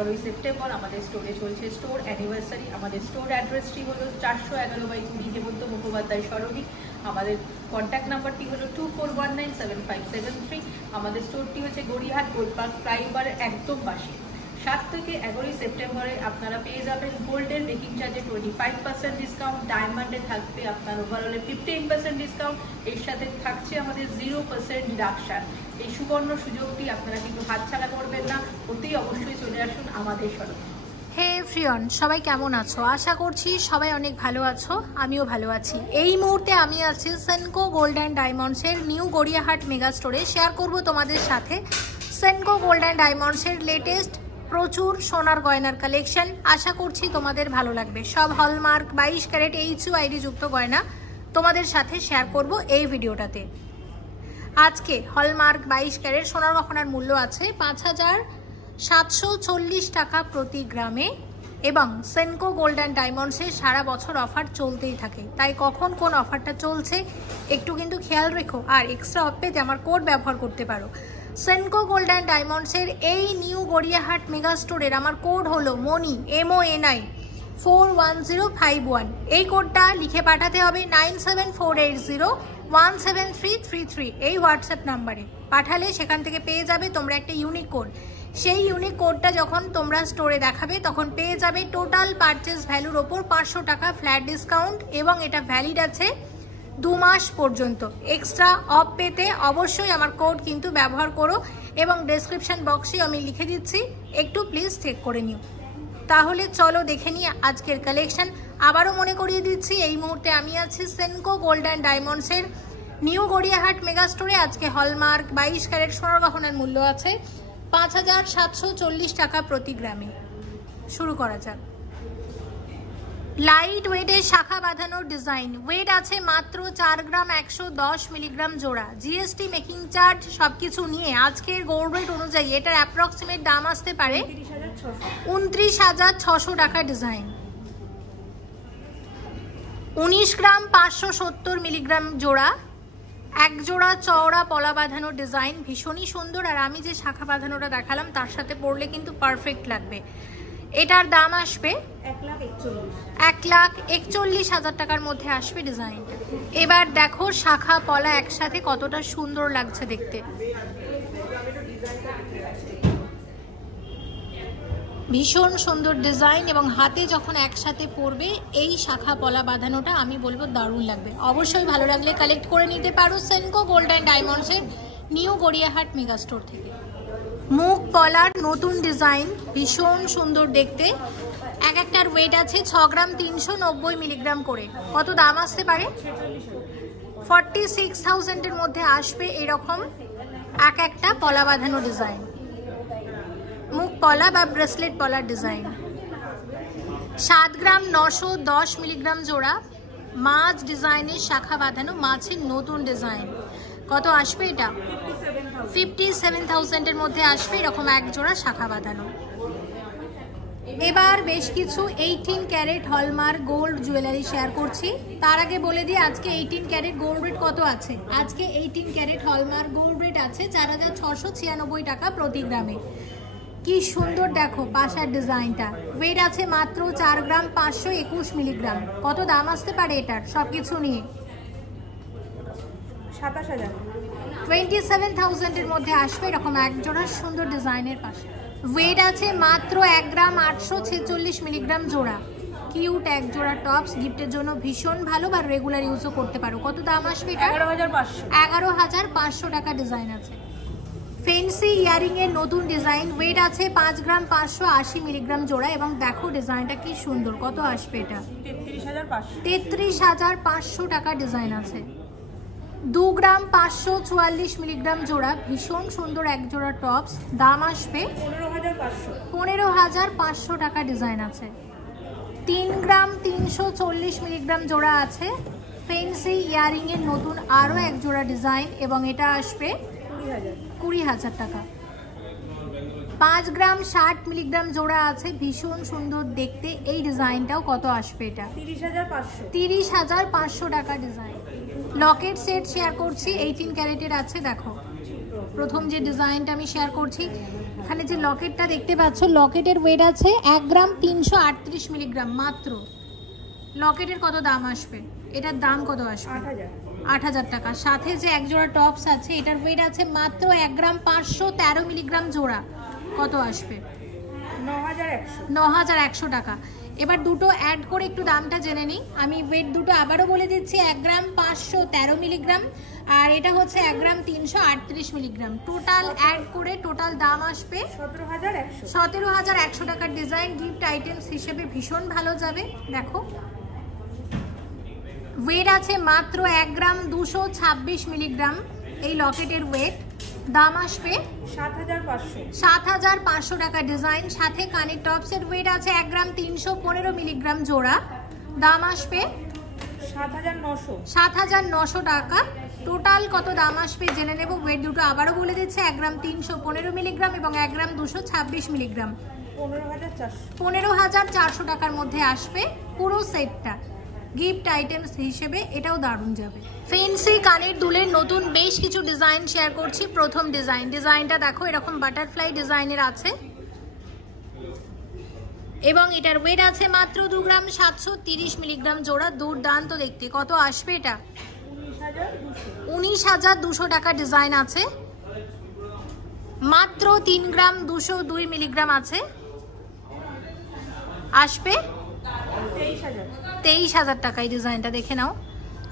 11ই September আমাদের স্টোরে চলছে স্টোর অ্যানিভার্সারি। আমাদের স্টোর অ্যাড্রেসটি হলো 411/20 হেমন্ত মুখোপাধ্যায় সরণি। আমাদের কন্ট্যাক্ট নাম্বারটি হলো 24197573। আমাদের স্টোরটি হচ্ছে গড়িয়াহাট গোল্ড পার্ক ফ্লাইওভারের একদম পাশে। 7 থেকে 11ই সেপ্টেম্বরে আপনারা পেয়ে যাবেন গোল্ডের মেকিং চার্জে 25% ডিসকাউন্ট, ডায়মন্ডে থাকবে আপনার ওভারঅলে 15% ডিসকাউন্ট, এর সাথে থাকছে আমাদের 0% ডিডাকশান। এই সুবর্ণ সুযোগটি আপনারা কিন্তু হাতছাড়া করবেন না, অতি অবশ্যই চলে আসুন আমাদের শোরুমে। হে ফ্রিয়ন, সবাই কেমন আছো? আশা করছি সবাই অনেক ভালো আছো, আমিও ভালো আছি। এই মুহূর্তে আমি আছি সেনকো গোল্ড অ্যান্ড ডায়মন্ডসের নিউ গড়িয়াহাট মেগা স্টোরে। শেয়ার করব তোমাদের সাথে সেনকো গোল্ড অ্যান্ড ডায়মন্ডসের লেটেস্ট প্রচুর সোনার গয়নার কালেকশন। আশা করছি তোমাদের ভালো লাগবে। সব হলমার্ক 22 ক্যারেট HUID যুক্ত গয়না তোমাদের সাথে শেয়ার করব এই ভিডিওটাতে। আজকে হলমার্ক 22 ক্যারেট সোনার গহনার মূল্য আছে 5740 টাকা প্রতি গ্রামে, এবং সেনকো গোল্ড অ্যান্ড ডায়মন্ডসে সারা বছর অফার চলতেই থাকে, তাই কখন কোন অফারটা চলছে একটু কিন্তু খেয়াল রেখো। আর এক্সট্রা অফ পেতে আমার কোড ব্যবহার করতে পারো। সেনকো গোল্ড অ্যান্ড ডায়মন্ডসের এই নিউ গড়িয়াহাট মেগা স্টোরের আমার কোড হলো মনি MONI 41051। এই কোডটা লিখে পাঠাতে হবে 9748017333 এই হোয়াটসঅ্যাপ নাম্বারে। পাঠালে সেখান থেকে পেয়ে যাবে তোমরা একটা ইউনিক কোড। সেই ইউনিক কোডটা যখন তোমরা স্টোরে দেখাবে তখন পেয়ে যাবে টোটাল পারচেস ভ্যালুর ওপর 500 টাকা ফ্ল্যাট ডিসকাউন্ট, এবং এটা ভ্যালিড আছে 2 মাস পর্যন্ত। এক্সট্রা অফ পেতে অবশ্যই আমার কোড কিন্তু ব্যবহার করো, এবং ডেসক্রিপশন বক্সে আমি লিখে দিচ্ছি, একটু প্লিজ চেক করে নিও। তাহলে চলো দেখে নিই আজকের কালেকশন। আবারও মনে করিয়ে দিচ্ছি, এই মুহূর্তে আমি আছি সেনকো গোল্ড অ্যান্ড ডায়মন্ডসের নিউ গড়িয়াহাট মেগা স্টোরে। আজকে হলমার্ক 22 ক্যারেট সোনার গহনার মূল্য আছে 5740 টাকা প্রতি গ্রামে। শুরু করা যাক। লাইট ওয়েটের শাখা বাঁধানোর ডিজাইন, ওয়েট আছে মাত্র 4 গ্রাম 110 মিলিগ্রাম জোড়া। GST মেকিং চার্জ সবকিছু নিয়ে আজকের গোল্ড রেট অনুযায়ী এটার অ্যাপ্রক্সিমেট দাম আসতে পারে 29,600 টাকা ডিজাইন। 19 গ্রাম 570 মিলিগ্রাম জোড়া, এক জোড়া চওড়া পলা বাঁধানো ডিজাইন, ভীষণই সুন্দর। আর আমি যে শাখা বাঁধানোটা দেখালাম তার সাথে পরলে কিন্তু পারফেক্ট লাগবে। এটার দাম আসবে 1,41,000 টাকার মধ্যে আসবে ডিজাইনটা। এবার দেখো শাখা পলা একসাথে কতটা সুন্দর লাগছে দেখতে। ভীষণ সুন্দর ডিজাইন, এবং হাতে যখন একসাথে পরবে এই শাখা পলা বাঁধানোটা আমি বলবো দারুণ লাগবে। অবশ্যই ভালো লাগলে কালেক্ট করে নিতে পারো সেনকো গোল্ড অ্যান্ড ডায়মন্ডসের নিউ গড়িয়াহাট মেগা স্টোর থেকে। মুখ পলার নতুন ডিজাইন, ভীষণ সুন্দর দেখতে। এক একটার ওয়েট আছে 6 গ্রাম 390 মিলিগ্রাম করে। কত দাম আসতে পারে? 46,000 এর মধ্যে আসবে এরকম এক একটা পলা বাঁধানো ডিজাইন, মুখ পলা বা ব্রেসলেট পলার ডিজাইন। 7 গ্রাম 910 মিলিগ্রাম জোড়া, মাছ ডিজাইনের শাখা বাঁধানো, মাছের নতুন ডিজাইন। কত আসবে এটা? 57,000 এর মধ্যে আসবে এরকম এক জোড়া শাখা বাঁধানো। এবার বেশ কিছু 18 carat hallmark gold jewellery share করছি। তার আগে বলে দিই আজকে 18 ক্যারেট গোল্ড রেট কত আছে। আজকে 18 ক্যারেট হলমার্ক গোল্ড রেট আছে 4,696 টাকা প্রতি গ্রামে। কি সুন্দর দেখো পাশার ডিজাইনটা। ওয়েট আছে মাত্র 4 গ্রাম 521 মিলিগ্রাম। কত দাম আসতে পারে এটার সবকিছু নিয়ে? 27,000 এর মধ্যে আসবে এরকম এক জোড়া সুন্দর ডিজাইনের পাশে। ওয়েট আছে মাত্র 1 গ্রাম 846 মিলিগ্রাম জোড়া। কিউট এক জোড়া টপস গিফটের জন্য ভীষণ ভালো, বা রেগুলার ইউজও করতে পারো। কত দাম আসবে এটা? 11,500 টাকা ডিজাইন আছে। ফেন্সি ইয়ারিং এর নতুন ডিজাইন, ওয়েট আছে 5 গ্রাম 580 মিলিগ্রাম জোড়া, এবং দেখো ডিজাইনটা কি সুন্দর। কত আসবে এটা? 33,500 টাকা ডিজাইন আছে। 2 গ্রাম 544 মিলিগ্রাম জোড়া, ভীষণ সুন্দর এক জোড়া টপস, দাম আসবে 15,500 টাকা ডিজাইন আছে। 3 গ্রাম 340 মিলিগ্রাম জোড়া আছে, ফেন্সি ইয়ারিং এর নতুন আরও এক জোড়া ডিজাইন, এবং এটা আসবে 20,000 টাকা। 5 গ্রাম 60 মিলিগ্রাম জোড়া আছে, ভীষণ সুন্দর দেখতে এই ডিজাইনটাও। কত আসবে এটা? 30,500 টাকা ডিজাইন। লকেট সেট শেয়ার করছি 18 ক্যারেটের আছে। দেখো প্রথম যে ডিজাইনটা আমি শেয়ার করছি এখানে যে লকেটটা দেখতে পাচ্ছ, লকেটের ওয়েট আছে 1 গ্রাম 338 মিলিগ্রাম মাত্র। লকেটের কত দাম আসবে? এটার দাম কত আসবে? 8,000 টাকা। সাথে যে এক জোড়া টপস আছে, এটার ওয়েট আছে মাত্র 1 গ্রাম 513 মিলিগ্রাম জোড়া। কত আসবে? 9,100 টাকা। এবার দুটো অ্যাড করে একটু দামটা জেনে নিই। আমি ওয়েট দুটো আবারও বলে দিচ্ছি, 1 গ্রাম 513 মিলিগ্রাম আর এটা হচ্ছে 1 গ্রাম 338 মিলিগ্রাম। টোটাল অ্যাড করে টোটাল দাম আসবে 17,100 টাকার। ডিজাইন গিফট আইটেমস হিসেবে ভীষণ ভালো যাবে। দেখো ওয়েট আছে মাত্র 1 গ্রাম 226 মিলিগ্রাম এই লকেটের ওয়েট। দাম আসবে 7,500 টাকা ডিজাইন। সাথে কানের টপসের ওয়েট আছে 1 গ্রাম 315 মিলিগ্রাম জোড়া। দাম আসবে 7,900 টাকা। টোটাল কত দাম আসবে জেনে নেব। ওয়েট দুটো আবারও বলে দিচ্ছে, 1 গ্রাম 315 মিলিগ্রাম এবং 1 গ্রাম 226 মিলিগ্রাম। 15,400 টাকার মধ্যে আসবে পুরো সেটটা। গিফট আইটেমস হিসেবে এটাও দারুণ যাবে। ফেন্সি কানের দুলের নতুন বেশ কিছু ডিজাইন শেয়ার করছি। প্রথম ডিজাইনটা দেখো, এরকম বাটারফ্লাই ডিজাইনের আছে এবং এটার ওয়েট আছে মাত্র 2 গ্রাম 730 মিলিগ্রাম জোড়া। দুর্দান্ত দেখতে। কত আসবে এটা? 19,200 টাকা ডিজাইন আছে। মাত্র 3 গ্রাম 202 মিলিগ্রাম আছে। আসবে 23,000 টাকা। এই ডিজাইনটা দেখে নাও।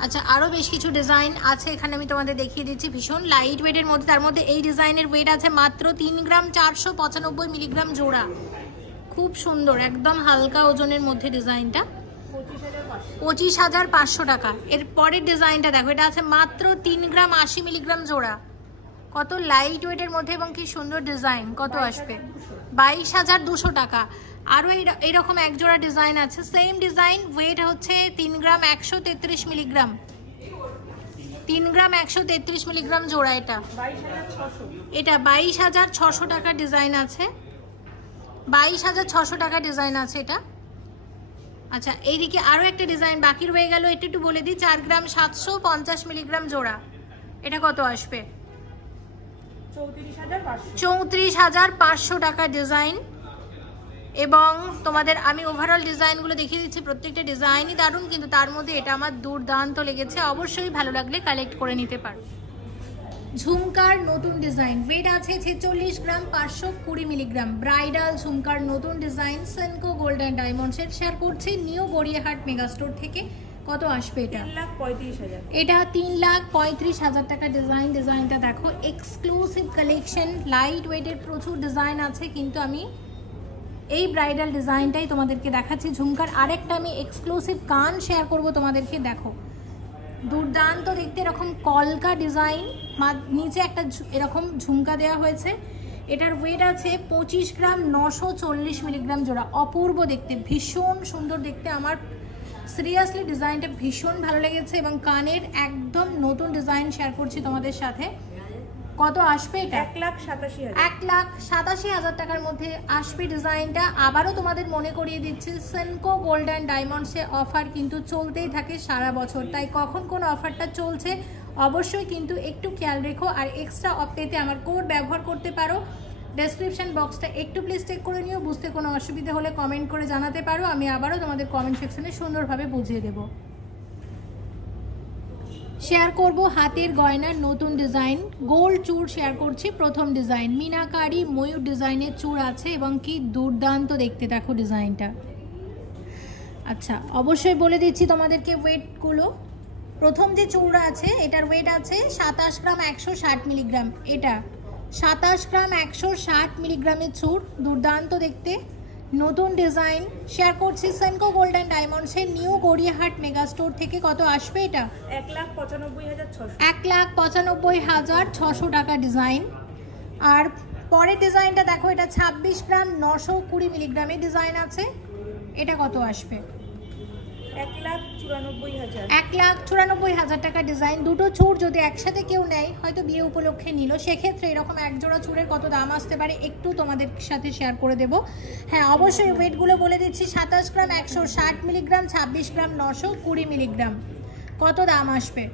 আচ্ছা, আরও বেশ কিছু ডিজাইন আছে এখানে, আমি তোমাদের দেখিয়ে দিচ্ছি। ভীষণ লাইট ওয়েটের মধ্যে, তার মধ্যে এই ডিজাইনের ওয়েট আছে মাত্র 3 গ্রাম 495 মিলিগ্রাম জোড়া। খুব সুন্দর, একদম হালকা ওজনের মধ্যে ডিজাইনটা। 25,500 টাকা। এর পরের ডিজাইনটা দেখো, এটা আছে মাত্র 3 গ্রাম 80 মিলিগ্রাম জোড়া। কত লাইট ওয়েটের মধ্যে এবং কি সুন্দর ডিজাইন। কত আসবে? 22,200 টাকা। আরও এইরকম এক জোড়া ডিজাইন আছে, সেম ডিজাইন, ওয়েট হচ্ছে 3 গ্রাম 133 মিলিগ্রাম। 3 গ্রাম 133 মিলিগ্রাম জোড়া। এটা 22,600 টাকার ডিজাইন আছে। 22,600 টাকা ডিজাইন আছে এটা। আচ্ছা, এইদিকে আরও একটা ডিজাইন বাকি রয়ে গেল, এটা একটু বলে দিই। 4 গ্রাম 750 মিলিগ্রাম জোড়া। এটা কত আসবে? 34,500 টাকা ডিজাইন। এবং তোমাদের আমি ওভারঅল ডিজাইনগুলো দেখিয়ে দিচ্ছি। প্রত্যেকটা ডিজাইনই দারুণ, কিন্তু তার মধ্যে এটা আমার দুর্দান্ত লেগেছে। অবশ্যই ভালো লাগলে কালেক্ট করে নিতে পারো। ঝুমকার নতুন ডিজাইন, ওয়েট আছে 46 গ্রাম 520 মিলিগ্রাম। ব্রাইডাল ঝুমকার নতুন ডিজাইন সেনকো গোল্ড অ্যান্ড ডায়মন্ডসের শেয়ার করছি নিউ গড়িয়াহাট মেগাস্টোর থেকে। কত আসবে এটা? 3,35,000। এটা 3,35,000 টাকা ডিজাইনটা দেখো, এক্সক্লুসিভ কালেকশন, লাইট ওয়েটের প্রচুর ডিজাইন আছে, কিন্তু আমি এই ব্রাইডাল ডিজাইনটাই তোমাদেরকে দেখাচ্ছি। ঝুমকার আরেকটা আমি এক্সক্লুসিভ কান শেয়ার করব তোমাদেরকে। দেখো দুর্দান্ত দেখতে, এরকম কলকা ডিজাইন, নিচে একটা এরকম ঝুমকা দেওয়া হয়েছে। এটার ওয়েট আছে 25 গ্রাম 940 মিলিগ্রাম জোড়া। অপূর্ব দেখতে, ভীষণ সুন্দর দেখতে। আমার সিরিয়াসলি ডিজাইনটা ভীষণ ভালো লেগেছে এবং কানের একদম নতুন ডিজাইন শেয়ার করছি তোমাদের সাথে। কত আসবে এটা? 1,87,000 টাকার মধ্যে আসবে ডিজাইনটা। আবারও তোমাদের মনে করিয়ে দিচ্ছি, সেনকো গোল্ড অ্যান্ড ডায়মন্ডসে অফার কিন্তু চলতেই থাকে সারা বছর, তাই কখন কোন অফারটা চলছে অবশ্যই কিন্তু একটু খেয়াল রেখো। আর এক্সট্রা অফ পেতে আমার কোড ব্যবহার করতে পারো। ডেসক্রিপশন বক্সটা একটু প্লিজ চেক করে নিও। বুঝতে কোনো অসুবিধা হলে কমেন্ট করে জানাতে পারো, আমি আবারও তোমাদের কমেন্ট সেকশনে সুন্দরভাবে বুঝিয়ে দেবো। শেয়ার করব হাতের গয়নার নতুন ডিজাইন, গোল্ড চূড় শেয়ার করছি। প্রথম ডিজাইন মিনাকারি ময়ূর ডিজাইনের চূড় আছে এবং কি দুর্দান্ত দেখতে। দেখো ডিজাইনটা। আচ্ছা, অবশ্যই বলে দিচ্ছি তোমাদেরকে ওয়েটগুলো। প্রথম যে চূড়া আছে এটার ওয়েট আছে 27 গ্রাম 160 মিলিগ্রাম। এটা 27 গ্রাম 160 মিলিগ্রামের চূড়, দুর্দান্ত দেখতে, নতুন ডিজাইন শেয়ার করছি সেনকো গোল্ড অ্যান্ড ডায়মন্ডসের নিউ গড়িয়াহাট মেগা স্টোর থেকে। কত আসবে এটা? 1,95,600 টাকা ডিজাইন। আর পরের ডিজাইনটা দেখো, এটা 26 গ্রাম 920 মিলিগ্রামের ডিজাইন আছে। এটা কত আসবে? 1,94,000 টাকা ডিজাইন। দুটো চূড় যদি একসাথে কেউ নেয়, হয়তো বিয়ে উপলক্ষে নিল, সেক্ষেত্রে এরকম এক জোড়া চূড়ের কত দাম আসতে পারে একটু তোমাদের সাথে শেয়ার করে দেব। হ্যাঁ, অবশ্যই ওয়েটগুলো বলে দিচ্ছি। 27 গ্রাম 160 মিলিগ্রাম, 26 গ্রাম 920 মিলিগ্রাম। কত দাম আসবে?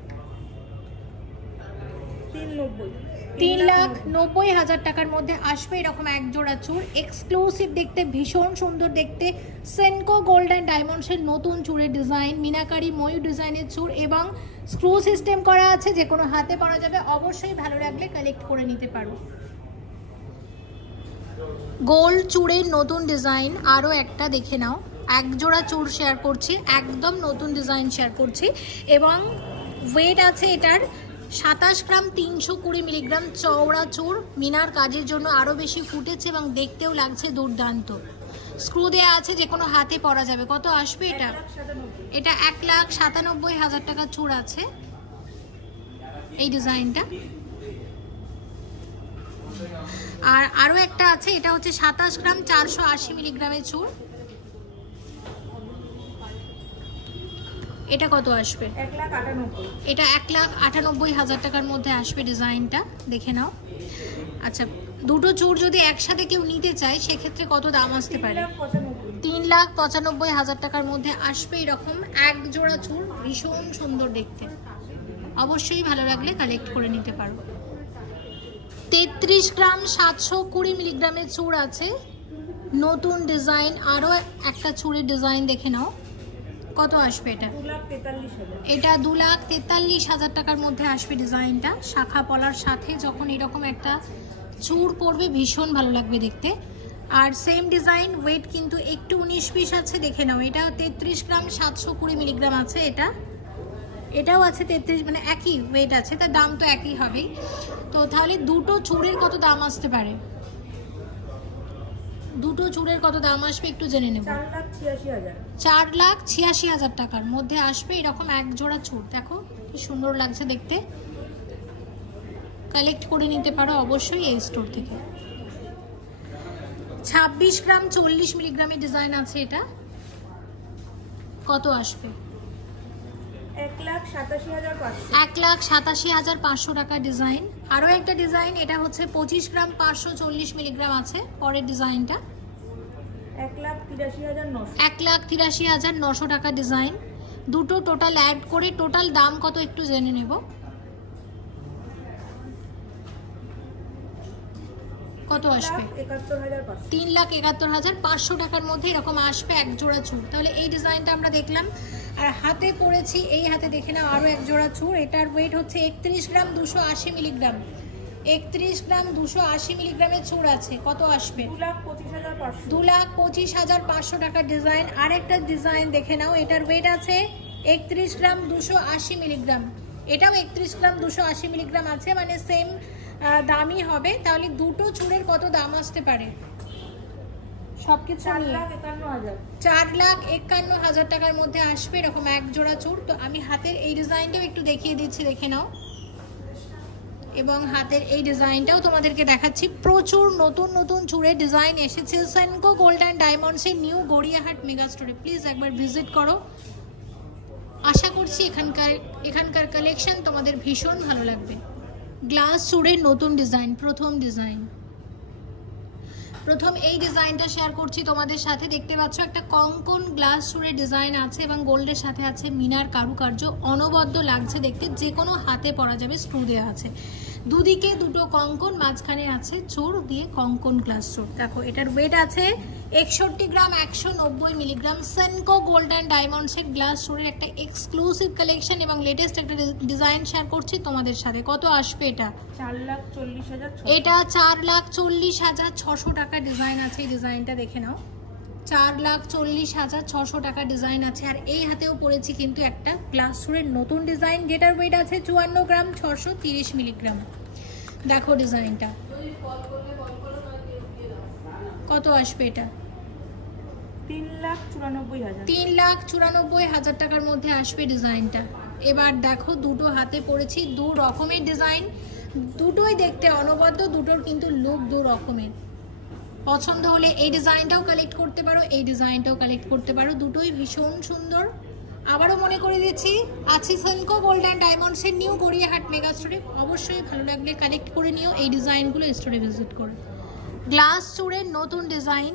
3,90,000 টাকার মধ্যে আসবে এরকম এক জোড়া চূড়, এক্সক্লুসিভ দেখতে, ভীষণ সুন্দর দেখতে, সেনকো গোল্ড অ্যান্ড ডায়মন্ডসের নতুন চূড়ের ডিজাইন, মিনাকারি ময়ূর ডিজাইনের চূড় এবং স্ক্রু সিস্টেম করা আছে, যে কোনো হাতে পরা যাবে। অবশ্যই ভালো লাগলে কালেক্ট করে নিতে পারো। গোল্ড চূড়ের নতুন ডিজাইন আরও একটা দেখে নাও, এক জোড়া চূড় শেয়ার করছি, একদম নতুন ডিজাইন শেয়ার করছি এবং ওয়েট আছে এটার 27 গ্রাম, 320 মিলিগ্রাম চওড়া চূড়, মিনার কাজের জন্য আরও বেশি ফুটেছে এবং দেখতেও লাগছে দুর্দান্ত। স্ক্রু দেওয়া আছে, যে কোনো হাতে পরা যাবে। কত আসবে এটা? এটা 1,97,000 টাকা চূড় আছে এই ডিজাইনটা। আর আরও একটা আছে, এটা হচ্ছে 27 গ্রাম 480 মিলিগ্রামের চূড়। এটা কত আসবে? 1,98,000। এটা 1,98,000 টাকার মধ্যে আসবে ডিজাইনটা, দেখে নাও। আচ্ছা, দুটো চূড় যদি একসাথে কেউ নিতে চায় সেক্ষেত্রে কত দাম আসতে পারে? 3,95,000 টাকার মধ্যে আসবে এরকম এক জোড়া চূড়, ভীষণ সুন্দর দেখতে। অবশ্যই ভালো লাগলে কালেক্ট করে নিতে পারো। 33 গ্রাম 720 মিলিগ্রামের চূড় আছে, নতুন ডিজাইন, আরও একটা চূড়ের ডিজাইন দেখে নাও। কত আসবে এটা? 2,43,000। এটা 2,43,000 টাকার মধ্যে আসবে ডিজাইনটা। শাখা পলার সাথে যখন এরকম একটা চূড় পরবে ভীষণ ভালো লাগবে দেখতে। আর সেম ডিজাইন, ওয়েট কিন্তু একটু 19-20 আছে, দেখে নাও। এটা 33 গ্রাম 720 মিলিগ্রাম আছে, এটাও আছে 33, মানে একই ওয়েট আছে, তার দাম তো একই হবেই। তো তাহলে দুটো চূড়ের কত দাম আসতে পারে? দুটো চূড়ের কত দাম আসবে একটু জেনে নেব। 4,86,000। 4,86,000 টাকার মধ্যে আসবে এরকম এক জোড়া চূড়। দেখো কি সুন্দর লাগছে দেখতে, কালেক্ট করে নিতে পারো অবশ্যই এই স্টোর থেকে। 26 গ্রাম 40 মিলিগ্রামের ডিজাইন আছে, এটা কত আসবে? 1,87,500। 1,87,500 টাকার ডিজাইন। আরও একটা ডিজাইন, এটা হচ্ছে 25 গ্রাম 540 মিলিগ্রাম আছে পরের ডিজাইনটা, 1,83,900। 1,83,900 টাকা ডিজাইন। দুটো টোটাল অ্যাড করে টোটাল দাম কত একটু জেনে নেব। কত আসবে? 3,71,500 টাকার মধ্যে এরকম আসবে এক জোড়া চূড়। তাহলে এই ডিজাইনটা আমরা দেখলাম, আর হাতে পরেছি, এই হাতে দেখে নাও আরও এক জোড়া চূড়। এটার ওয়েট হচ্ছে 31 গ্রাম 280 মিলিগ্রাম, 31 গ্রাম 280 মিলিগ্রামের চূড় আছে। কত আসবে? 2,25,500। 2,25,500 টাকার ডিজাইন। আরেকটা ডিজাইন দেখে নাও, এটার ওয়েট আছে 31 গ্রাম 280 মিলিগ্রাম, এটাও 31 গ্রাম 280 মিলিগ্রাম আছে, মানে সেম দামই হবে। তাহলে দুটো চূড়ের কত দাম আসতে পারে সবকিছু নিয়ে? 4,51,000 টাকার মধ্যে আসবে এরকম এক জোড়া চূড়। তো আমি হাতের এই ডিজাইনটাও একটু দেখিয়ে দিচ্ছি, দেখে নাও। এবং হাতের এই ডিজাইনটাও তোমাদেরকে দেখাচ্ছি। প্রচুর নতুন নতুন চূড়ের ডিজাইন এসেছে সেনকো গোল্ড অ্যান্ড ডায়মন্ডসের নিউ গড়িয়াহাট মেগা স্টোরে। প্লিজ একবার ভিজিট করো। আশা করছি এখানকার কালেকশন তোমাদের ভীষণ ভালো লাগবে। গ্লাস চূড়ের নতুন ডিজাইন, প্রথম এই ডিজাইনটা শেয়ার করছি তোমাদের সাথে। দেখতে পাচ্ছ একটা কঙ্কন গ্লাস চূড়ের ডিজাইন আছে এবং গোল্ডের সাথে আছে মিনার কারুকার্য, অনবদ্য লাগছে দেখতে, যে কোনো হাতে পরা যাবে, স্ক্রু দেওয়া আছে দুদিকে, দুটো কঙ্কন, মাঝখানে আছে চূড় দিয়ে কঙ্কন গ্লাস চূড়। দেখো এটার ওয়েট আছে 61 gram 190 milligram. Senco gold and ডায়মন্ডসের গ্লাস চূড়ের একটা এক্সক্লুসিভ কালেকশন এবং লেটেস্ট একটা ডিজাইন শেয়ার করছি তোমাদের সাথে। কত আসবে এটা? 4,40,000। এটা 4,40,600 টাকা ডিজাইন আছে। এই ডিজাইনটা দেখে নাও, 4,40,600 টাকা ডিজাইন আছে। আর এই হাতেও পড়েছি কিন্তু একটা গ্লাস চূড়ের নতুন ডিজাইন, যেটার ওয়েট আছে 54 গ্রাম 630 মিলিগ্রাম। দেখো ডিজাইনটা কত আসবে এটা? 3,94,000। 3,94,000 টাকার মধ্যে আসবে ডিজাইনটা। এবার দেখো দুটো হাতে পড়েছি, দু রকমের ডিজাইন, দুটোই দেখতে অনবদ্য, দুটোর কিন্তু লুক দু রকমের। পছন্দ হলে এই ডিজাইনটাও কালেক্ট করতে পারো, এই ডিজাইনটাও কালেক্ট করতে পারো, দুটোই ভীষণ সুন্দর। আবারও মনে করে দিচ্ছি, আছি সেনকো গোল্ড অ্যান্ড ডায়মন্ডসের নিউ গড়িয়াহাট মেগা স্টোরে। অবশ্যই ভালো লাগলে কালেক্ট করে নিও এই ডিজাইনগুলো স্টোরে ভিজিট করে। গ্লাস চূড়ের নতুন ডিজাইন,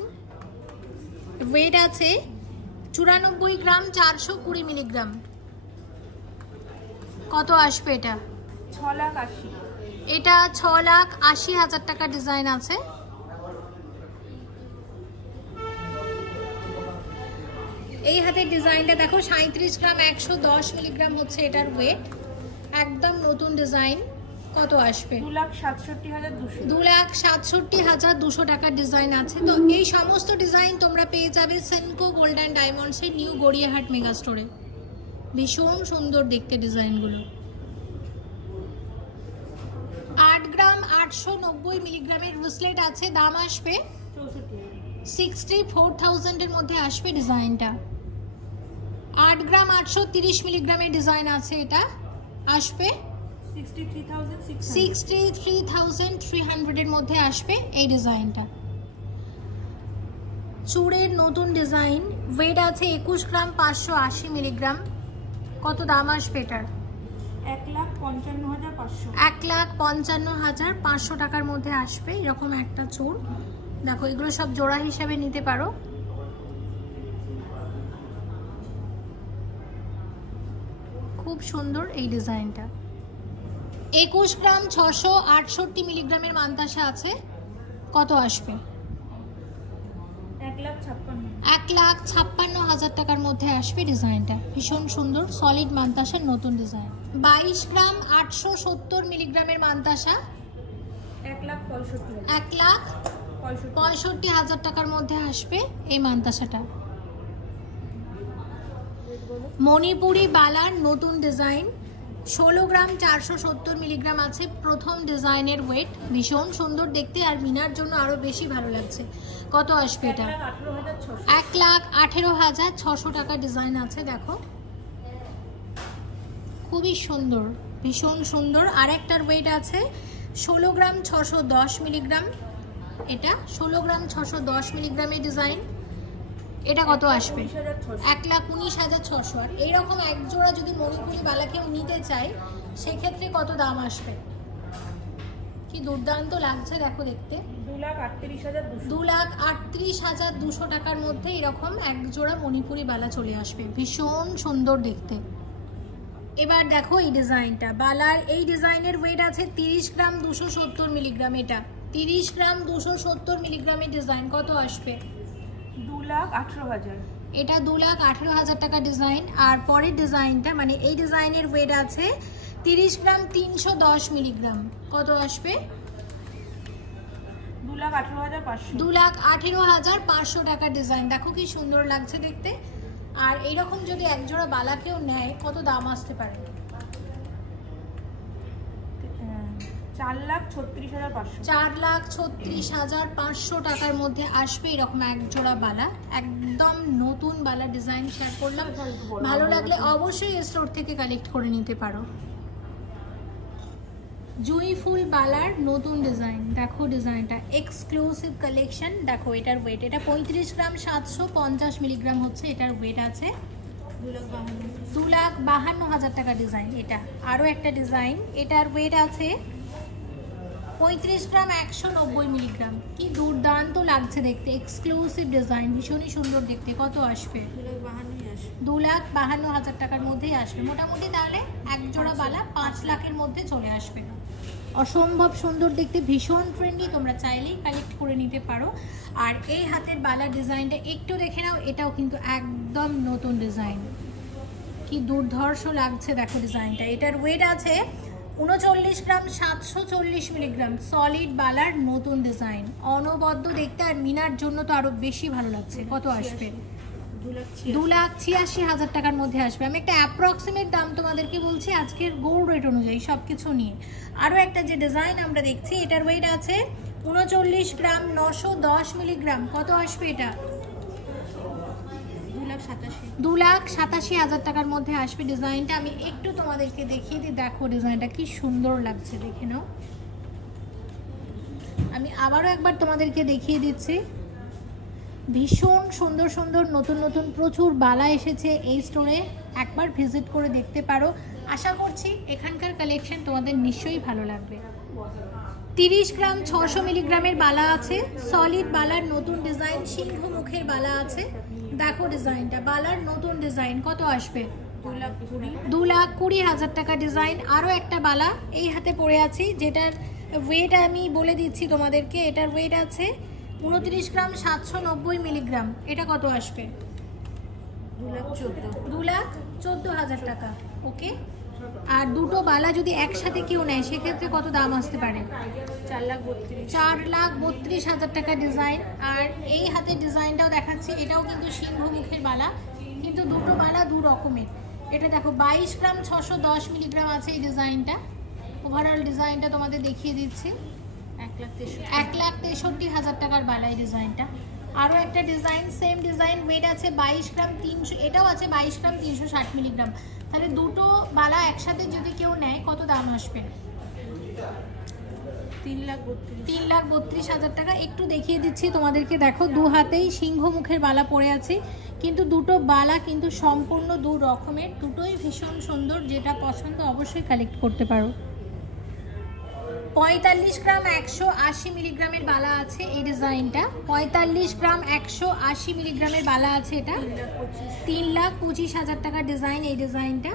ওয়েট আছে 94 গ্রাম 420 মিলিগ্রাম। কত আসবে এটা? 6,80,000। এটা 6,80,000 টাকা ডিজাইন আছে। এই হাতের ডিজাইনটা দেখো 37 গ্রাম 110 মিলিগ্রাম হচ্ছে এটার ওয়েট, একদম নতুন ডিজাইন। কত আসবে? 2,67,200 টাকার ডিজাইন আছে। তো এই সমস্ত ডিজাইন তোমরা পেয়ে যাবে সেনকো গোল্ড অ্যান্ড ডায়মন্ডসের নিউ গড়িয়াহাট মেগা স্টোরে। ভীষণ সুন্দর দেখতে ডিজাইনগুলো। 8 গ্রাম 890 মিলিগ্রামের ব্রেসলেট আছে, দাম আসবে 64,000 এর মধ্যে আসবে ডিজাইনটা। 8 গ্রাম 830 মিলিগ্রামের ডিজাইন আছে, এটা আসবে 63,300 এর মধ্যে আসবে এই ডিজাইনটা। চূড়ের নতুন ডিজাইন, ওয়েট আছে 21 গ্রাম 580 মিলিগ্রাম। কত দাম আসবে এটার? 1,55,500 টাকার মধ্যে আসবে এরকম একটা চূড়। দেখো এগুলো সব জোড়া হিসাবে নিতে পারো। খুব সুন্দর এই ডিজাইনটা। 21 গ্রাম 668 মিলিগ্রামের মান্তাসা আছে, কত আসবে? 1,56,000 টাকার মধ্যে আসবে ডিজাইনটা। ভীষণ সুন্দর সলিড মান্তাসার নতুন ডিজাইন। 22 গ্রাম 870 মিলিগ্রামের মান্তাসা 1,65,000 টাকার মধ্যে আসবে এই মান্তাসাটা। মণিপুরি বালার নতুন ডিজাইন 16 গ্রাম 470 মিলিগ্রাম আছে, প্রথম ডিজাইনের ওয়েট। ভীষণ সুন্দর দেখতে আর মিনার জন্য আরো বেশি ভালো লাগছে। কত আসবে এটা? 1,18,600 টাকা ডিজাইন আছে। দেখো খুবই সুন্দর, ভীষণ সুন্দর। আর একটার ওয়েট আছে 16 গ্রাম 610 মিলিগ্রাম। এটা 16 গ্রাম 610 মিলিগ্রামের ডিজাইন। এটা কত আসবে? 1,19,600। আর এইরকম এক জোড়া যদি মণিপুরি বালা কেউ নিতে চায় সেক্ষেত্রে কত দাম আসবে? কি দুর্দান্ত লাগছে দেখো দেখতে। 2,38,200 টাকার মধ্যে এরকম এক জোড়া মণিপুরি বালা চলে আসবে। ভীষণ সুন্দর দেখতে। এবার দেখো এই ডিজাইনটা, বালার এই ডিজাইনের ওয়েট আছে 30 গ্রাম 270 মিলিগ্রাম। এটা 30 গ্রাম 270 মিলিগ্রামের ডিজাইন। কত আসবে? 2,18,000। এটা 2,18,000 টাকা ডিজাইন। আর পরের ডিজাইনটা মানে এই ডিজাইনের ওয়েট আছে 30 গ্রাম 310 মিলিগ্রাম। কত আসবে? 2,18,500 টাকার ডিজাইন। দেখো কি সুন্দর লাগছে দেখতে। আর এইরকম যদি একজোড়া বালা কেউ নেয় কত দাম আসতে পারে? 4,36,500 টাকার মধ্যে আসবে এরকম এক জোড়া বালা। একদম নতুন বালা ডিজাইন শেয়ার করলাম, ভালো লাগলে অবশ্যই স্টোর থেকে কালেক্ট করে নিতে পারো। জুঁই ফুল বালার নতুন ডিজাইন, দেখো ডিজাইনটা এক্সক্লুসিভ কালেকশন। দেখো এটার ওয়েট, এটা 35 গ্রাম 750 মিলিগ্রাম হচ্ছে এটার ওয়েট আছে। 2,52,000 টাকা ডিজাইন। এটা আরও একটা ডিজাইন, এটার ওয়েট আছে 35 গ্রাম 190 মিলিগ্রাম। কি দুর্দান্ত লাগছে দেখতে, এক্সক্লুসিভ ডিজাইন, ভীষণই সুন্দর দেখতে। কত আসবে? 2,52,000 টাকার মধ্যেই আসবে মোটামুটি। তাহলে এক জোড়া বালা 5 লাখের মধ্যে চলে আসবে। অসম্ভব সুন্দর দেখতে, ভীষণ ট্রেন্ডি, তোমরা চাইলেই কালেক্ট করে নিতে পারো। আর এই হাতের বালা ডিজাইনটা একটু দেখে নাও, এটাও কিন্তু একদম নতুন ডিজাইন। কি দুর্ধর্ষ লাগছে দেখো ডিজাইনটা। এটার ওয়েট আছে 39 গ্রাম 740 মিলিগ্রাম। সলিড বালার নতুন ডিজাইন, অনবদ্য দেখতে আর মিনার জন্য তো আরো বেশি ভালো লাগছে। কত আসবে? 2,86,000 টাকার মধ্যে আসবে। আমি একটা অ্যাপ্রক্সিমেট দাম তোমাদেরকে বলছি আজকের গোল্ড রেট অনুযায়ী সব কিছু নিয়ে। আরও একটা যে ডিজাইন আমরা দেখছি এটার ওয়েট আছে 39 গ্রাম 910 মিলিগ্রাম। কত আসবে এটা? 2,87,000 টাকার মধ্যে আসবে ডিজাইনটা। আমি একটু তোমাদেরকে দেখিয়ে দিই, দেখো ডিজাইনটা কি সুন্দর লাগছে, দেখে নাও। আমি আবারও একবার তোমাদেরকে দেখিয়ে দিচ্ছি। ভীষণ সুন্দর সুন্দর নতুন নতুন প্রচুর বালা এসেছে এই স্টোরে, একবার ভিজিট করে দেখতে পারো। আশা করছি এখানকার কালেকশন তোমাদের নিশ্চয়ই ভালো লাগবে। 30 গ্রাম 600 মিলিগ্রামের বালা আছে, সলিড বালার নতুন ডিজাইন, সিংহ মুখের বালা আছে। দেখো ডিজাইনটা, বালার নতুন ডিজাইন। কত আসবে? 2,20,000 টাকা ডিজাইন। আরও একটা বালা এই হাতে পরে আছি, যেটার ওয়েট আমি বলে দিচ্ছি তোমাদেরকে। এটার ওয়েট আছে 29 গ্রাম 790 মিলিগ্রাম। এটা কত আসবে? 2,14,000 টাকা। ওকে। আর দুটো বালা যদি একসাথে কেউ নেয় সেক্ষেত্রে কত দাম আসতে পারে? 4,32,000 টাকা ডিজাইন। আর এই হাতের ডিজাইনটাও দেখাচ্ছি, এটাও কিন্তু সিংহ মুখের বালা, কিন্তু দুটো বালা দু রকমের। এটা দেখো 22 গ্রাম 610 মিলিগ্রাম আছে এই ডিজাইনটা। ওভারঅল ডিজাইনটা তোমাদের দেখিয়ে দিচ্ছি। 1,63,000 টাকার বালা এই ডিজাইনটা। আরও একটা ডিজাইন, সেম ডিজাইন, ওয়েট আছে 22 গ্রাম 300, এটাও আছে 22 গ্রাম 360 মিলিগ্রাম। তাহলে দুটো বালা একসাথে যদি কেউ নেয় কত দাম আসবে? 3,32,000 টাকা। একটু দেখিয়ে দিচ্ছি তোমাদেরকে। দেখো দু হাতেই সিংহ মুখের বালা পরে আছে, কিন্তু দুটো বালা কিন্তু সম্পূর্ণ দু রকমের, দুটোই ভীষণ সুন্দর। যেটা পছন্দ অবশ্যই কালেক্ট করতে পারো। 45 গ্রাম 180 মিলিগ্রামের বালা আছে এই ডিজাইনটা। 45 গ্রাম 180 মিলিগ্রামের বালা আছে এটা। 3,25,000 টাকার ডিজাইন এই ডিজাইনটা।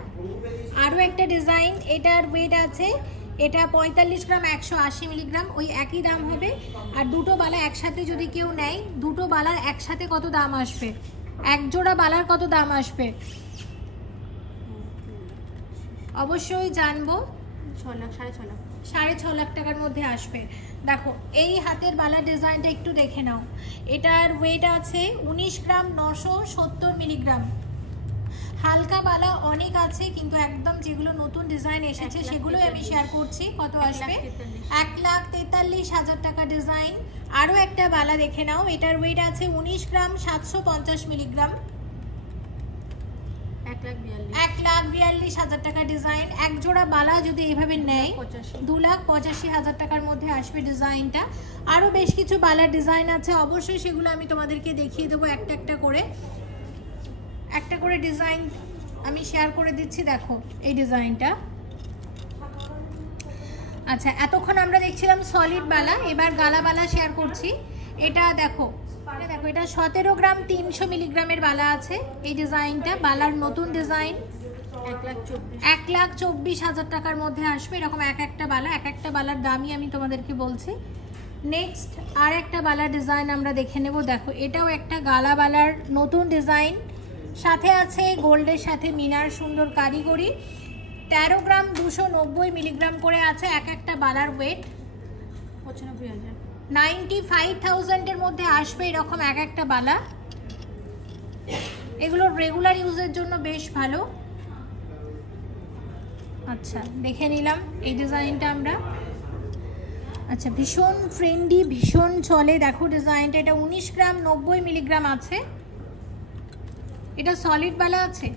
আরও একটা ডিজাইন, এটার ওয়েট আছে, এটা 45 গ্রাম 180 মিলিগ্রাম, ওই একই দাম হবে। আর দুটো বালা একসাথে যদি কেউ নেয়, দুটো বালার একসাথে কত দাম আসবে? এক জোড়া বালার কত দাম আসবে অবশ্যই জানবো। 6.5 লাখ টাকার মধ্যে আসবে। দেখো এই হাতের বালার ডিজাইনটা একটু দেখে নাও। এটার ওয়েট আছে 19 গ্রাম 970 মিলিগ্রাম। হালকা বালা অনেক আছে, কিন্তু একদম যেগুলো নতুন ডিজাইন এসেছে সেগুলোই আমি শেয়ার করছি। কত আসবে? 1,43,000 টাকা ডিজাইন। আরও একটা বালা দেখে নাও। এটার ওয়েট আছে 19 গ্রাম 750 মিলিগ্রাম। 1,42,000 টাকা ডিজাইন। এক জোড়া বালা যদি এভাবে নেয় 2,85,000 টাকার মধ্যে আসবে ডিজাইনটা। আরও বেশ কিছু বালার ডিজাইন আছে, অবশ্যই সেগুলো আমি তোমাদেরকে দেখিয়ে দেবো একটা করে ডিজাইন আমি শেয়ার করে দিচ্ছি। দেখো এই ডিজাইনটা। আচ্ছা, এতক্ষণ আমরা দেখছিলাম সলিড বালা, এবার গালা বালা শেয়ার করছি। এটা দেখো, এটা 17 গ্রাম 300 মিলিগ্রামের বালা আছে এই ডিজাইনটা। বালার নতুন ডিজাইন। 1,24,000 টাকার মধ্যে আসবে। এরকম একটা বালার দামই আমি তোমাদেরকে বলছি। নেক্সট আর একটা বালার ডিজাইন আমরা দেখে নেব। দেখো এটাও একটা গালা বালার নতুন ডিজাইন, সাথে আছে গোল্ডের সাথে মিনার সুন্দর কারিগরি। 13 গ্রাম 290 মিলিগ্রাম করে আছে একটা বালার ওয়েট। 95,000 মধ্যে আসবে এরকম একটা বালা। এগুলো রেগুলার ইউজের জন্য বেশ ভালো। আচ্ছা, দেখে নিলাম এই ডিজাইনটা আমরা। আচ্ছা, ভীষণ ট্রেন্ডি, ভীষণ চলে। দেখো ডিজাইনটা, এটা 19 গ্রাম 90 মিলিগ্রাম আছে। এটা সলিড বালা আছে,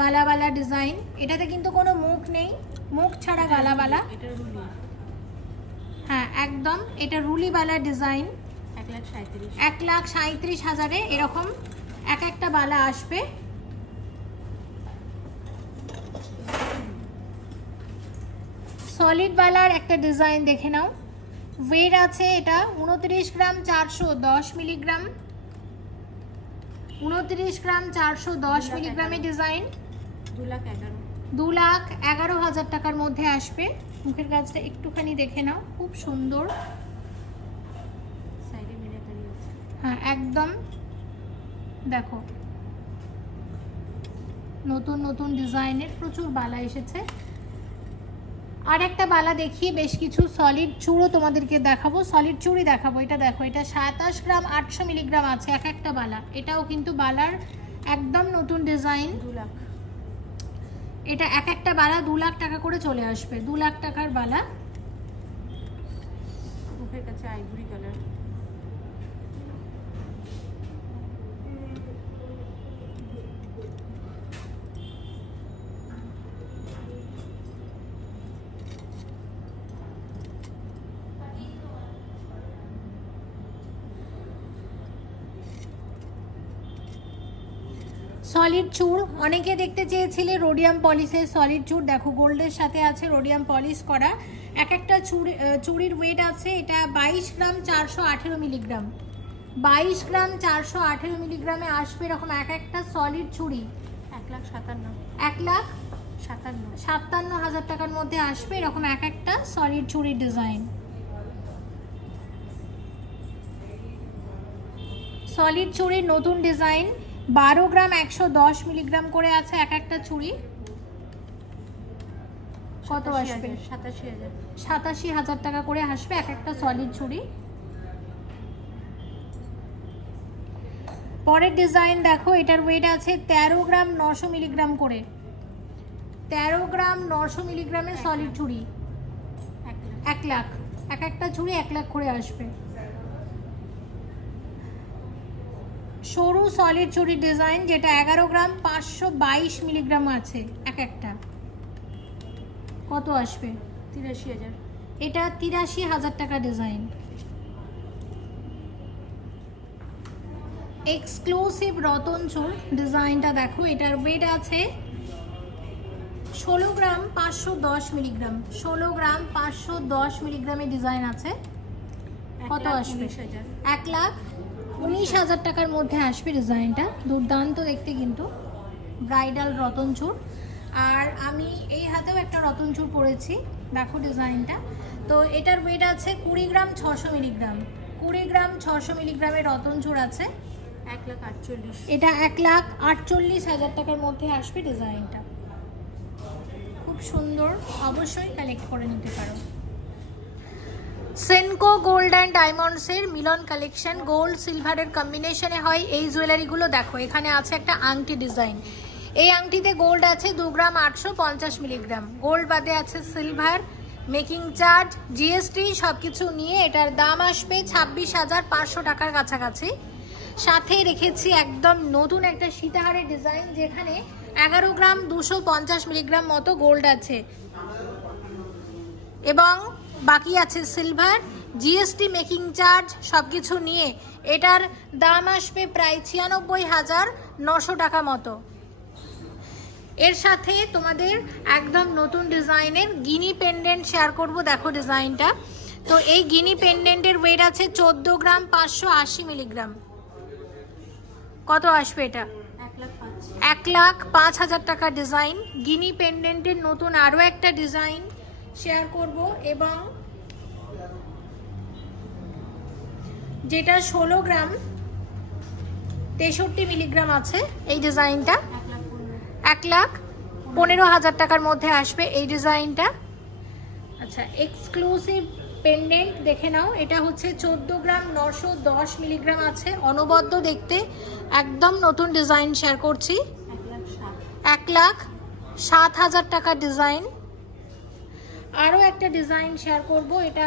গালাবালা ডিজাইন। এটাতে কিন্তু কোনো মুখ নেই, মুখ ছাড়া গালাবালা। হ্যাঁ একদম, এটা রুলিবালা ডিজাইন। 1,37,000 এরকম একটা বালা আসবে। সলিড বালার একটা ডিজাইন দেখে নাও। ওয়েট আছে এটা 29 গ্রাম 410 মিলিগ্রাম। 29 গ্রাম 410 মিলিগ্রামের ডিজাইন। 2,11,000 টাকার মধ্যে আসবে। মুখের কাজটা একটুখানি দেখে নাও, খুব সুন্দর। হ্যাঁ একদম, দেখো নতুন নতুন ডিজাইনের প্রচুর বালা এসেছে। আর একটা বালা দেখিয়ে বেশ কিছু সলিড চুড়ও তোমাদেরকে দেখাবো, সলিড চুড়ি দেখাবো। এটা দেখো, এটা 27 গ্রাম 800 মিলিগ্রাম আছে একটা বালা। এটাও কিন্তু বালার একদম নতুন ডিজাইন। 2 লাখ। এটা একটা বালা 2 লাখ টাকা করে চলে আসবে। 2 লাখ টাকার বালা। মুখের কাছে আইভরি কালার। সলিড চুড় অনেকে দেখতে চেয়েছিলে, রোডিয়াম পলিশের সলিড চুড়। দেখো গোল্ডের সাথে আছে রোডিয়াম পলিশ করা। একটা চুড়ির ওয়েট আছে এটা 22 গ্রাম 418 মিলিগ্রাম। 22 গ্রাম 418 মিলিগ্রামে আসবে এরকম এক একটা সলিড চুড়ি। 1,57,000 টাকার মধ্যে আসবে এরকম এক একটা সলিড চুড়ির ডিজাইন। সলিড চুড়ির নতুন ডিজাইন, 12 গ্রাম 110 মিলিগ্রাম করে আছে এক একটা চুড়ি। কত আসবে? 87,000 টাকা করে আসবে এক একটা সলিড চুড়ি। পরের ডিজাইন দেখো, এটার ওয়েট আছে 13 গ্রাম 900 মিলিগ্রাম করে। 13 গ্রাম 900 মিলিগ্রামের সলিড চুড়ি, 1 লাখ। এক একটা চুড়ি 1 লাখ করে আসবে। সরু সলিড চুড়ির ডিজাইন, যেটা 11 গ্রাম 522 মিলিগ্রাম আছে এক একটা। কত আসবে? 83,000। এটা 83,000 টাকা ডিজাইন। এক্সক্লুসিভ রতন চুর ডিজাইনটা দেখো, এটার ওয়েট আছে 16 গ্রাম 510 মিলিগ্রাম। 16 গ্রাম 510 মিলিগ্রামের ডিজাইন আছে। কত আসবে? 1,19,000 টাকার মধ্যে আসবে ডিজাইনটা। দুর্দান্ত দেখতে কিন্তু, ব্রাইডাল রতন চুর। আর আমি এই হাতেও একটা রতন চুর পরেছি, দেখো ডিজাইনটা। তো এটার ওয়েট আছে 20 গ্রাম 600 মিলিগ্রাম। 20 গ্রাম 600 মিলিগ্রামের রতন চুর আছে। 1,48,000। এটা 1,48,000 টাকার মধ্যে আসবে ডিজাইনটা। খুব সুন্দর, অবশ্যই কালেক্ট করে নিতে পারো। সেনকো গোল্ড অ্যান্ড ডায়মন্ডসের মিলন কালেকশন, গোল্ড সিলভারের কম্বিনেশনে হয় এই জুয়েলারিগুলো। দেখো এখানে আছে একটা আংটি ডিজাইন। এই আংটিতে গোল্ড আছে 2 গ্রাম 850 মিলিগ্রাম। গোল্ড বাদে আছে সিলভার, মেকিং চার্জ, জিএসটি সব কিছু নিয়ে এটার দাম আসবে 26,500 টাকার কাছাকাছি। সাথে রেখেছি একদম নতুন একটা সীতাহারের ডিজাইন, যেখানে 11 গ্রাম 250 মিলিগ্রাম মতো গোল্ড আছে এবং বাকি আছে সিলভার, জিএসটি, মেকিং চার্জ সবকিছু নিয়ে এটার দাম আসবে প্রায় 96,900 টাকা মতো। এর সাথে তোমাদের একদম নতুন ডিজাইনের গিনি পেন্ডেন্ট শেয়ার করব। দেখো ডিজাইনটা। তো এই গিনি পেন্ডেন্টের ওয়েট আছে 14 গ্রাম 580 মিলিগ্রাম। কত আসবে এটা? 1,05,000 টাকা ডিজাইন। গিনি পেন্ডেন্টের নতুন আরো একটা ডিজাইন শেয়ার করব, এবং যেটা 16 গ্রাম 63 মিলিগ্রাম আছে। এই ডিজাইনটা 1,15,000 টাকার মধ্যে আসবে এই ডিজাইনটা। আচ্ছা, এক্সক্লুসিভ পেন্ডেন্ট দেখে নাও। এটা হচ্ছে 14 গ্রাম 910 মিলিগ্রাম আছে, অনবদ্য দেখতে, একদম নতুন ডিজাইন শেয়ার করছি। 1,07,000 টাকার ডিজাইন। আরও একটা ডিজাইন শেয়ার করব, এটা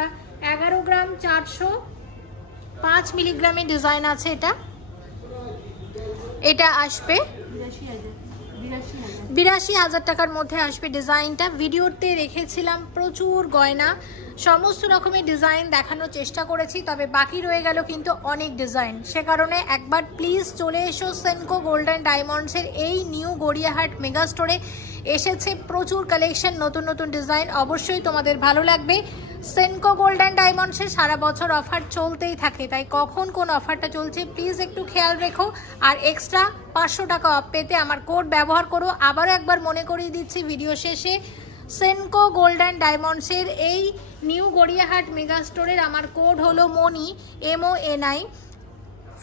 11 গ্রাম 405 মিলিগ্রামের ডিজাইন আছে। এটা আসবে 82,000 টাকার মধ্যে আসবে ডিজাইনটা। ভিডিওতে রেখেছিলাম প্রচুর গয়না, সমস্ত রকমের ডিজাইন দেখানোর চেষ্টা করেছি, তবে বাকি রয়ে গেল কিন্তু অনেক ডিজাইন। সে কারণে একবার প্লিজ চলে এসো সেনকো গোল্ড অ্যান্ড ডায়মন্ডসের এই নিউ গড়িয়াহাট মেগা স্টোরে। এসেছে প্রচুর কালেকশন, নতুন নতুন ডিজাইন, অবশ্যই তোমাদের ভালো লাগবে। সেনকো গোল্ড অ্যান্ড ডায়মন্ডসের সারা বছর অফার চলতেই থাকে, তাই কখন কোন অফারটা চলছে প্লিজ একটু খেয়াল রেখো। আর এক্সট্রা 500 টাকা অফ পেতে আমার কোড ব্যবহার করো। আবারও একবার মনে করিয়ে দিচ্ছি ভিডিও শেষে, সেনকো গোল্ড অ্যান্ড ডায়মন্ডসের এই নিউ গড়িয়াহাট মেগা স্টোরের আমার কোড হলো মনি, MONI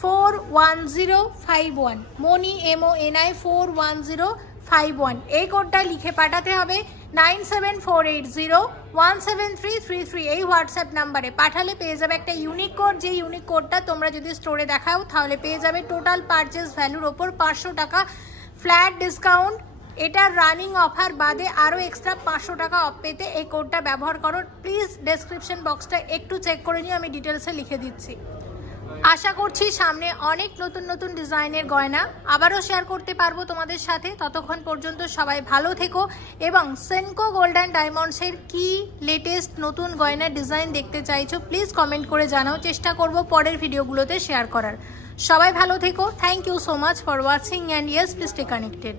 41051। মনি MONI 41051। এই কোডটা লিখে পাঠাতে হবে 9748017333 এই হোয়াটসঅ্যাপ নাম্বারে। পাঠালে পেয়ে যাবে একটা ইউনিক কোড, যে ইউনিক কোডটা তোমরা যদি স্টোরে দেখাও তাহলে পেয়ে যাবে টোটাল পারচেস ভ্যালুর ওপর 500 টাকা ফ্ল্যাট ডিসকাউন্ট। এটার রানিং অফার বাদে আরও এক্সট্রা 500 টাকা অফ পেতে এই কোডটা ব্যবহার করো। প্লিজ ডেসক্রিপশন বক্সটা একটু চেক করে নিও, আমি ডিটেলসে লিখে দিচ্ছি। আশা করছি সামনে অনেক নতুন নতুন ডিজাইনের গয়না আবারও শেয়ার করতে পারবো তোমাদের সাথে। ততক্ষণ পর্যন্ত সবাই ভালো থেকো, এবং সেনকো গোল্ড অ্যান্ড ডায়মন্ডসের কি লেটেস্ট নতুন গয়নার ডিজাইন দেখতে চাইছো প্লিজ কমেন্ট করে জানাও, চেষ্টা করব পরের ভিডিওগুলোতে শেয়ার করার। সবাই ভালো থেকো। Thank you so much for watching, and yes please stay connected.